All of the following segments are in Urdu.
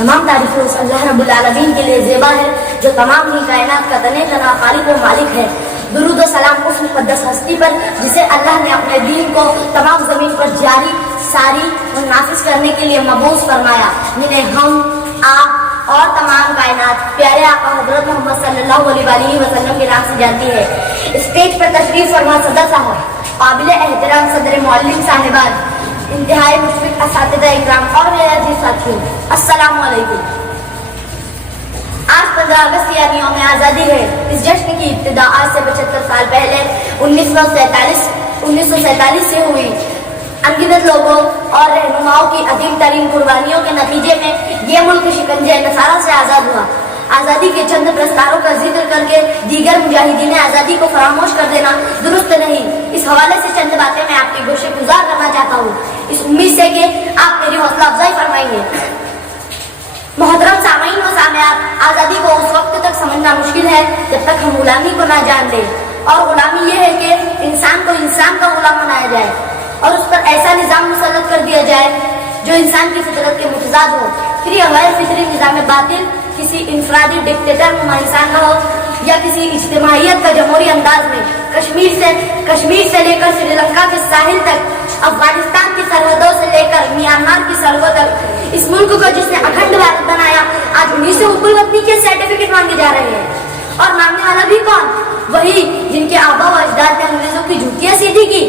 تمام تعریفیں اس اللہ رب العالمین کے لیے زیبا ہے جو تمام ہی کائنات کا تنے تنا خالق و مالک ہے۔ درود و سلام اس مقدس ہستی پر جسے اللہ نے اپنے دین کو تمام زمین پر جاری ساری اور نافذ کرنے کے لیے مبعوث فرمایا، جنہیں ہم آپ اور تمام کائنات پیارے آقا حضرت محمد صلی اللہ علیہ وآلہ وسلم کے نام سے جانتی ہے۔ اسٹیج پر تشریف فرما صدر صاحب، قابل احترام صدر معلم صاحبان، انتہائی مشفق اساتذہ اکرام اور میرے عزیز ساتھیوں، السلام علیکم۔ آج 15 اگست یعنی یوم آزادی ہے۔ اس جشن کی ابتدا آج سے 75 سال پہلے 1947 سے ہوئی۔ انگنت لوگوں اور رہنماؤں کی عظیم ترین قربانیوں کے نتیجے میں یہ ملک شکنجہ نصارہ سے آزاد ہوا۔ آزادی کے چند پرستاروں کا ذکر کر کے دیگر مجاہدین آزادی کو فراموش کر دینا درست نہیں۔ اس حوالے سے چند باتیں میں آپ کی گوشے گزار کرنا چاہتا ہوں، اس امید سے کہ آپ میری حوصلہ افزائی فرمائیں گے۔ محترم سامعین و سامعات، آزادی کو اس وقت تک سمجھنا مشکل ہے جب تک ہم غلامی کو نہ جان لیں، اور غلامی یہ ہے کہ انسان کو انسان کا غلام بنایا جائے اور اس پر ایسا نظام مسلط کر دیا جائے جو انسان کی فطرت کے متضاد ہو، پھر یہ غیر فطری نظام باطل کسی انفرادی ڈکٹیٹر نما انسان کا ہو یا کسی اجتماعیت کا جمہوری انداز میں کشمیر سے لے کر سری لنکا کے ساحل تک، افغانستان کی سرحدوں سے لے کر میانمار کی سرحدوں تک، اس ملک کو جس نے اکھنڈ بھارت بنایا، آج انہیں سے حقوق وطنی کے سرٹیفکیٹ مانگے جا رہے ہیں۔ اور مانگنے والا بھی کون؟ وہی جن کے آبا و اجداد نے انگریزوں کی جوتیاں سیدھی کی۔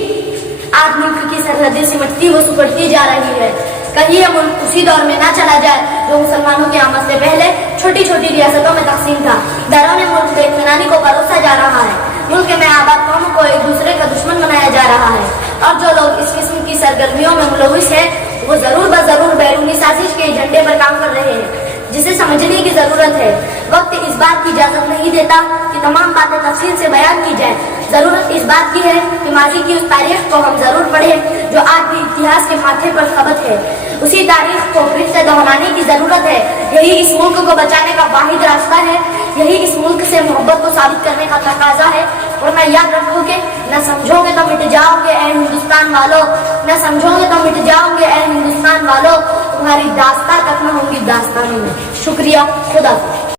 آج ملک کی سرحدیں سمٹتی و سپٹتی جا رہی ہے۔ کہیں یہ ملک اسی دور میں نہ چلا جائے جو مسلمانوں کی آمد سے پہلے چھوٹی چھوٹی ریاستوں میں تقسیم تھا۔ بیرون ملک سے اطمینانی کو پروسا جا رہا ہے، ملک میں آباد قوموں کو ایک دوسرے کا دشمن بنایا جا رہا ہے، اور جو لوگ اس قسم کی سرگرمیوں میں ملوث ہیں وہ ضرور بضرور بیرونی سازش کے ایجنڈے پر کام کر رہے ہیں، جسے سمجھنے کی ضرورت ہے۔ وقت اس بات کی اجازت نہیں دیتا کہ تمام باتیں تفصیل سے بیان کی جائیں۔ ضرورت اس بات کی ہے کہ ماضی کی اس تاریخ کو ہم ضرور پڑھیں جو آج بھی اتہاس کے ماتھے پر ثبت ہے۔ اسی تاریخ کو پھر سے دہرانے کی ضرورت ہے۔ یہی اس ملک کو بچانے کا واحد راستہ ہے، یہی اس ملک سے محبت کو ثابت کرنے کا تقاضا ہے۔ ورنہ یاد رکھو کہ نہ سمجھو گے تو مٹ جاؤ گے اے ہندوستان والو، نہ سمجھو گے تو مٹ جاؤ گے اے ہندوستان والو، تمہاری داستان تک نہ ہوں گی داستانوں میں۔ شکریہ، خدا حافظ۔